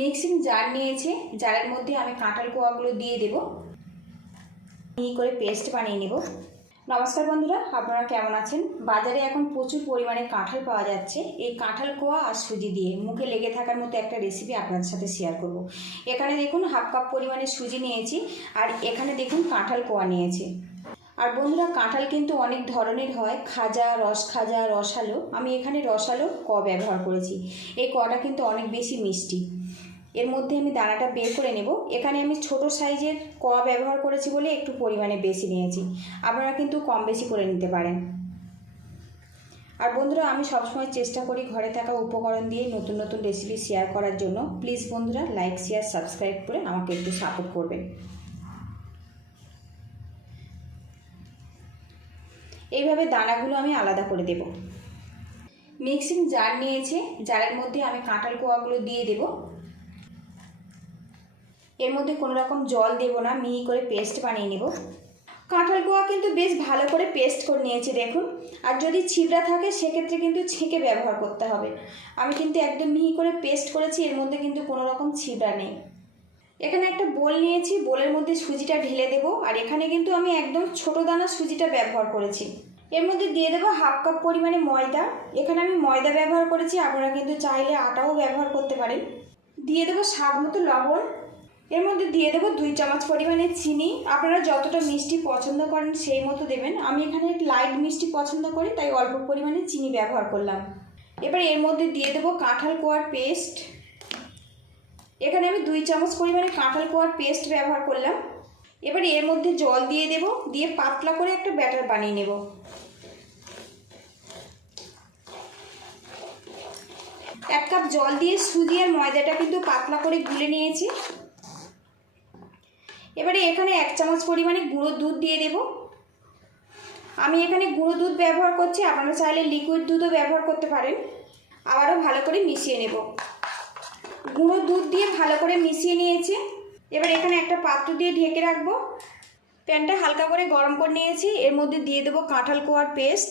Mixing jar নিয়েছে, জারের মধ্যে আমি কাঁঠাল কোয়াগুলো দিয়ে দেবো। মিহি করে পেস্ট বানিয়ে নেব। নমস্কার বন্ধুরা, আপনারা কেমন আছেন? বাজারে এখন প্রচুর পরিমাণে কাঁঠাল পাওয়া যাচ্ছে। এই কাঁঠাল কোয়া আর সুজি দিয়ে মুখে লেগে থাকার মতো একটা রেসিপি আপনাদের সাথে শেয়ার করব। এখানে দেখুন, হাফ কাপ পরিমাণে সুজি নিয়েছি, আর এখানে দেখুন, কাঁঠাল কোয়া নিয়েছি। আর বন্ধুরা, কাঁঠাল কিন্তু অনেক ধরনের হয়। খাজা, রস খাজা, রসালো। আমি এখানে রসালো ক ব্যবহার করেছি। এই কটা কিন্তু অনেক বেশি মিষ্টি। এর মধ্যে আমি দানাটা বের করে নেব। এখানে আমি ছোট সাইজের ক ব্যবহার করেছি বলে একটু পরিমাণে বেশি নিয়েছি। আপনারা কিন্তু কম বেশি করে নিতে পারেন। আর বন্ধুরা, আমি সবসময় চেষ্টা করি ঘরে থাকা উপকরণ দিয়ে নতুন নতুন রেসিপি শেয়ার করার জন্য। প্লিজ বন্ধুরা লাইক শেয়ার সাবস্ক্রাইব করে আমাকে একটু সাপোর্ট করবেন। এইভাবে দানাগুলো আমি আলাদা করে দেব। মিক্সিং জার নিয়েছে, জারের মধ্যে আমি কাঁঠাল কোয়াগুলো দিয়ে দেব। এর মধ্যে কোনো রকম জল দেব না, মিহি করে পেস্ট বানিয়ে নেব। কাঁঠাল কোয়া কিন্তু বেশ ভালো করে পেস্ট করে নিয়েছি, দেখুন। আর যদি ছিবড়া থাকে, সেক্ষেত্রে কিন্তু ছেঁকে ব্যবহার করতে হবে। আমি কিন্তু একদম মিহি করে পেস্ট করেছি, এর মধ্যে কিন্তু কোনো রকম ছিবড়া নেই। এখানে একটা বোল নিয়েছি, বোলের মধ্যে সুজিটা ঢেলে দেবো। আর এখানে কিন্তু আমি একদম ছোটো দানা সুজিটা ব্যবহার করেছি। এর মধ্যে দিয়ে দেবো হাফ কাপ পরিমাণে ময়দা। এখানে আমি ময়দা ব্যবহার করেছি, আপনারা কিন্তু চাইলে আটাও ব্যবহার করতে পারেন। দিয়ে দেবো স্বাদ মতো লবণ। এর মধ্যে দিয়ে দেবো দুই চামচ পরিমাণে চিনি। আপনারা যতটা মিষ্টি পছন্দ করেন সেই মতো দেবেন। আমি এখানে লাইট মিষ্টি পছন্দ করি, তাই অল্প পরিমাণে চিনি ব্যবহার করলাম। এবার এর মধ্যে দিয়ে দেবো কাঁঠাল কোয়ার পেস্ট। এখানে আমি দুই চামচ পরিমাণে কাঁঠাল কোয়ার পেস্ট ব্যবহার করলাম। এবার এর মধ্যে জল দিয়ে দেব, দিয়ে পাতলা করে একটা ব্যাটার বানিয়ে নেব। এক কাপ জল দিয়ে সুজি আর ময়দাটা কিন্তু পাতলা করে গুলে নিয়েছি। এবারে এখানে এক চামচ পরিমাণে গুঁড়ো দুধ দিয়ে দেব। আমি এখানে গুঁড়ো দুধ ব্যবহার করছি, আপনারা চাইলে লিকুইড দুধও ব্যবহার করতে পারেন। আবারও ভালো করে মিশিয়ে নেব। গুঁড়ো দুধ দিয়ে ভালো করে মিশিয়ে নিয়েছি। এবার এখানে একটা পাত্র দিয়ে ঢেকে রাখব। প্যানটা হালকা করে গরম করে নিয়েছি। এর মধ্যে দিয়ে দেবো কাঁঠাল কোয়ার পেস্ট।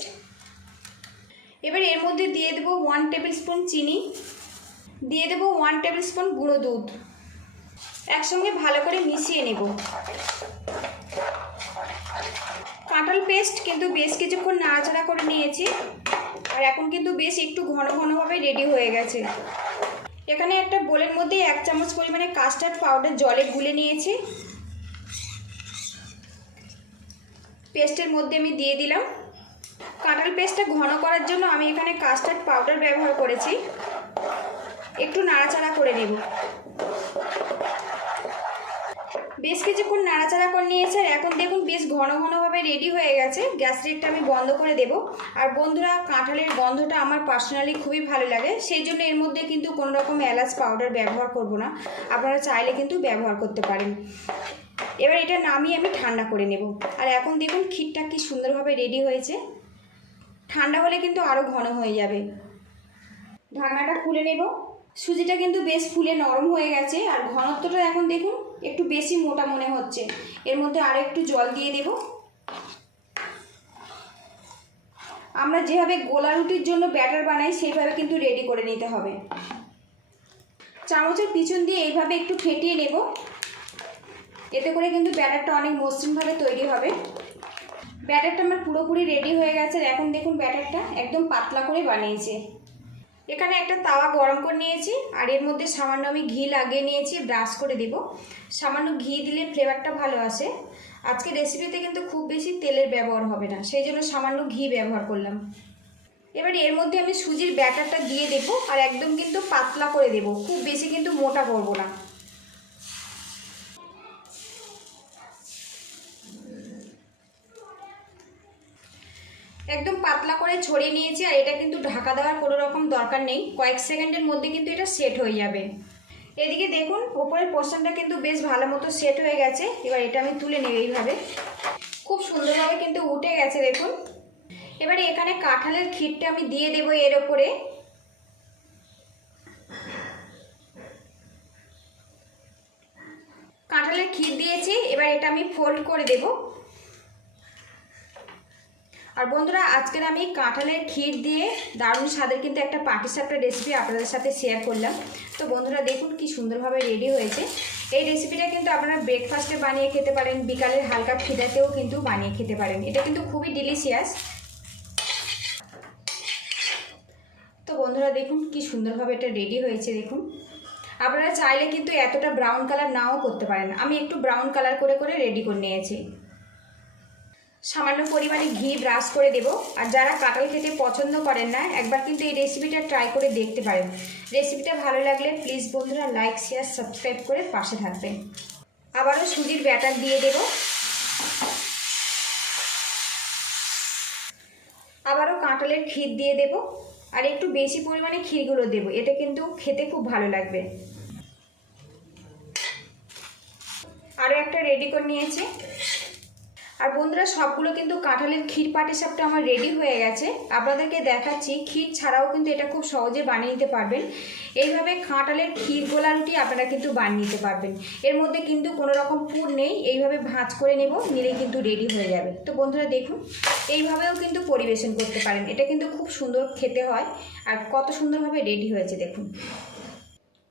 এবার এর মধ্যে দিয়ে দেবো ওয়ান টেবিল স্পুন চিনি। দিয়ে দেবো ওয়ান টেবিল স্পুন গুঁড়ো দুধ। একসঙ্গে ভালো করে মিশিয়ে নেব। কাঁঠাল পেস্ট কিন্তু বেশ কিছুক্ষণ নাড়াচাড়া করে নিয়েছি। আর এখন কিন্তু বেশ একটু ঘন ঘনভাবে রেডি হয়ে গেছে। এখানে একটা বোলের মধ্যে এক চামচ পরিমাণে কাস্টার্ড পাউডার জলে গুলে নিয়েছি। পেস্টের মধ্যে আমি দিয়ে দিলাম। কাঁঠাল পেস্টটা ঘন করার জন্য আমি এখানে কাস্টার্ড পাউডার ব্যবহার করেছি। একটু নাড়াচাড়া করে নেব। বেশ কিছুক্ষণ নাড়াচাড়া করে নিয়েছে আর এখন দেখুন বেশ ঘন ঘনভাবে রেডি হয়ে গেছে। গ্যাস রেটটা আমি বন্ধ করে দেব। আর বন্ধুরা, কাঁঠালের গন্ধটা আমার পার্সোনালি খুবই ভালো লাগে। সেই জন্য এর মধ্যে কিন্তু কোনো রকম এলাচ পাউডার ব্যবহার করব না। আপনারা চাইলে কিন্তু ব্যবহার করতে পারেন। এবার এটা নামিয়ে আমি ঠান্ডা করে নেব। আর এখন দেখুন ক্ষীরটা কি সুন্দরভাবে রেডি হয়েছে। ঠান্ডা হলে কিন্তু আরও ঘন হয়ে যাবে। ঢাকনাটা খুলে নেব। সুজিটা কিন্তু বেশ ফুলে নরম হয়ে গেছে, আর ঘনত্বটা এখন দেখুন একটু বেশি মোটা মনে হচ্ছে। এর মধ্যে আরও একটু জল দিয়ে দেব। আমরা যেভাবে গোলা রুটির জন্য ব্যাটার বানাই, সেইভাবে কিন্তু রেডি করে নিতে হবে। চামচের পিছন দিয়ে এইভাবে একটু ফেটিয়ে নেব। এতে করে কিন্তু ব্যাটারটা অনেক মসৃণভাবে তৈরি হবে। ব্যাটারটা আমার পুরোপুরি রেডি হয়ে গেছে এখন দেখুন ব্যাটারটা একদম পাতলা করে বানিয়েছে। এখানে একটা তাওয়া গরম করে নিয়েছি, আর এর মধ্যে সামান্য আমি ঘি লাগিয়ে নিয়েছি, ব্রাশ করে দেব। সামান্য ঘি দিলে ফ্লেভারটা ভালো আসে। আজকে রেসিপিতে কিন্তু খুব বেশি তেলের ব্যবহার হবে না, সেই জন্য সামান্য ঘি ব্যবহার করলাম। এবার এর মধ্যে আমি সুজির ব্যাটারটা দিয়ে দেব, আর একদম কিন্তু পাতলা করে দেব, খুব বেশি কিন্তু মোটা করব না। একদম পাতলা করে ছড়িয়ে নিয়েছি আর এটা কিন্তু ঢাকা দেওয়ার কোনো রকম দরকার নেই। কয়েক সেকেন্ডের মধ্যে কিন্তু এটা সেট হয়ে যাবে। এদিকে দেখুন, ওপরের পোর্শনটা কিন্তু বেশ ভালো মতো সেট হয়ে গেছে। এবার এটা আমি তুলে নেব এইভাবে। খুব সুন্দরভাবে কিন্তু উঠে গেছে, দেখুন। এবারে এখানে কাঁঠালের ক্ষীরটা আমি দিয়ে দেব এর ওপরে। কাঁঠালের ক্ষীর দিয়েছি, এবার এটা আমি ফোল্ড করে দেবো। আর বন্ধুরা, আজকের আমি কাঁঠালের ক্ষীর দিয়ে দারুণ স্বাদের কিন্তু একটা পাটিসাপটা রেসিপি আপনাদের সাথে শেয়ার করলাম। তো বন্ধুরা, দেখুন কি সুন্দরভাবে রেডি হয়েছে। এই রেসিপিটা কিন্তু আপনারা ব্রেকফাস্টে বানিয়ে খেতে পারেন, বিকালের হালকা খিদাতেও কিন্তু বানিয়ে খেতে পারেন। এটা কিন্তু খুবই ডিলিশিয়াস তো বন্ধুরা, দেখুন কি সুন্দরভাবে এটা রেডি হয়েছে, দেখুন। আপনারা চাইলে কিন্তু এতটা ব্রাউন কালার নাও করতে পারেন। আমি একটু ব্রাউন কালার করে করে রেডি করে নিয়েছি। সামান্য পরিমাণে ঘি ব্রাশ করে দেব। আর যারা কাঁঠাল খেতে পছন্দ করেন না, একবার কিন্তু এই রেসিপিটা ট্রাই করে দেখতে পারেন। রেসিপিটা ভালো লাগলে প্লিজ বন্ধুরা লাইক শেয়ার সাবস্ক্রাইব করে পাশে থাকবেন। আবারও সুজির ব্যাটার দিয়ে দেব। আবারও কাঁঠালের ক্ষীর দিয়ে দেব। আর একটু বেশি পরিমাণে ক্ষীরগুলো দেব এটা কিন্তু খেতে খুব ভালো লাগবে। আরও একটা রেডি করে নিয়েছি। আর বন্ধুরা, সবগুলো কিন্তু কাঁঠালের ক্ষীর পাটিসাপটা আমার রেডি হয়ে গেছে। আপনাদেরকে দেখাচ্ছি, ক্ষীর ছাড়াও কিন্তু এটা খুব সহজে বানিয়ে নিতে পারবেন। এইভাবে কাঁঠালের ক্ষীর গোলা রুটি আপনারা কিন্তু বানিয়ে নিতে পারবেন। এর মধ্যে কিন্তু কোনো রকম পুর নেই, এইভাবে ভাঁজ করে নেব, নিলেই কিন্তু রেডি হয়ে যাবে। তো বন্ধুরা, দেখুন, এইভাবেও কিন্তু পরিবেশন করতে পারেন। এটা কিন্তু খুব সুন্দর খেতে হয়, আর কত সুন্দরভাবে রেডি হয়েছে, দেখুন।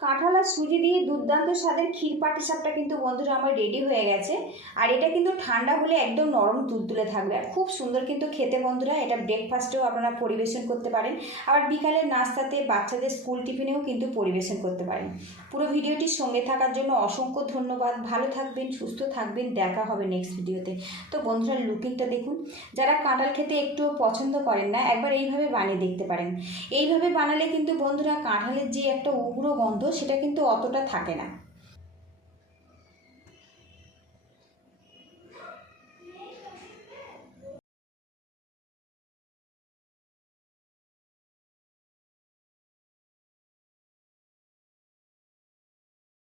কাঁঠাল আর সুজি দিয়ে দুর্দান্ত স্বাদের ক্ষীর পাটি সাপটা কিন্তু বন্ধুরা আমার রেডি হয়ে গেছে। আর এটা কিন্তু ঠান্ডা হলে একদম নরম তুলতুলে থাকবে। আর খুব সুন্দর কিন্তু খেতে বন্ধুরা, এটা ব্রেকফাস্টেও আপনারা পরিবেশন করতে পারেন। আবার বিকালের নাস্তাতে বাচ্চাদের স্কুল টিফিনেও কিন্তু পরিবেশন করতে পারেন। পুরো ভিডিওটির সঙ্গে থাকার জন্য অসংখ্য ধন্যবাদ। ভালো থাকবেন, সুস্থ থাকবেন। দেখা হবে নেক্সট ভিডিওতে। তো বন্ধুরা লুকিংটা দেখুন। যারা কাঁঠাল খেতে একটু পছন্দ করেন না, একবার এইভাবে বানিয়ে দেখতে পারেন। এইভাবে বানালে কিন্তু বন্ধুরা কাঁঠালের যে একটা উগ্র গন্ধ সেটা কিন্তু অতটা থাকে না।